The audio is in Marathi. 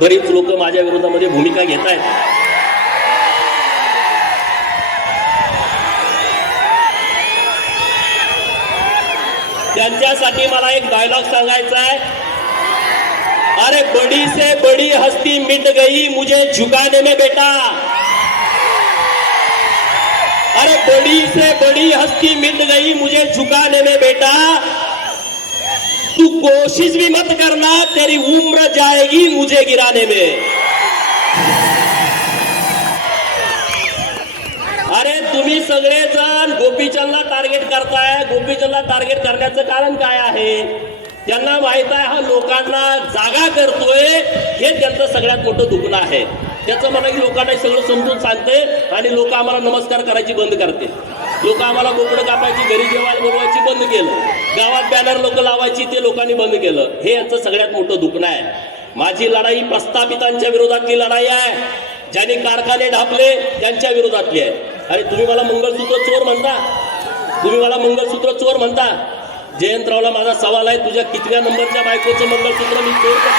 बरीच लोक माझ्या विरोधामध्ये भूमिका घेत आहेत. त्यांच्यासाठी मला एक डायलॉग सांगायचा आहे. अरे बड़ी से बड़ी हस्ती मिट गई मुझे झुकाने में बेटा. अरे बड़ी से बड़ी हस्ती मिट गई मुझे झुकाने में बेटा. तू कोशिश भी मत करना, तेरी उम्र जाएगी मुझे गिराने में. अरे तुम्ही सगळेजण गोपीचंदला टार्गेट करताय. गोपीचंदला टार्गेट करण्याचं कारण काय आहे? त्यांना माहित आहे हा लोकांना जागा करतोय, हे त्यांचं सगळ्यात मोठं दुखणं आहे. त्याचं म्हणणं की लोकांना सगळं समजून सांगते आणि लोक आम्हाला नमस्कार करायची बंद करते. लोक आम्हाला बोकडं कापायची, घरी जेवायला बोलवायची बंद केलं. गावात बॅनर लोक लावायची ते लोकांनी बंद केलं. हे यांचं सगळ्यात मोठं दुखणं आहे. माझी लढाई प्रस्थापितांच्या विरोधातली लढाई आहे. ज्यांनी कारखाने ढापले त्यांच्या विरोधातली आहे. अरे तुम्ही मला मंगळसूत्र चोर म्हणता, तुम्ही मला मंगळसूत्र चोर म्हणता. जयंतरावला माझा सवाल आहे, तुझ्या कितव्या नंबरच्या बायकोचं मंगळसूत्र मी चोर तर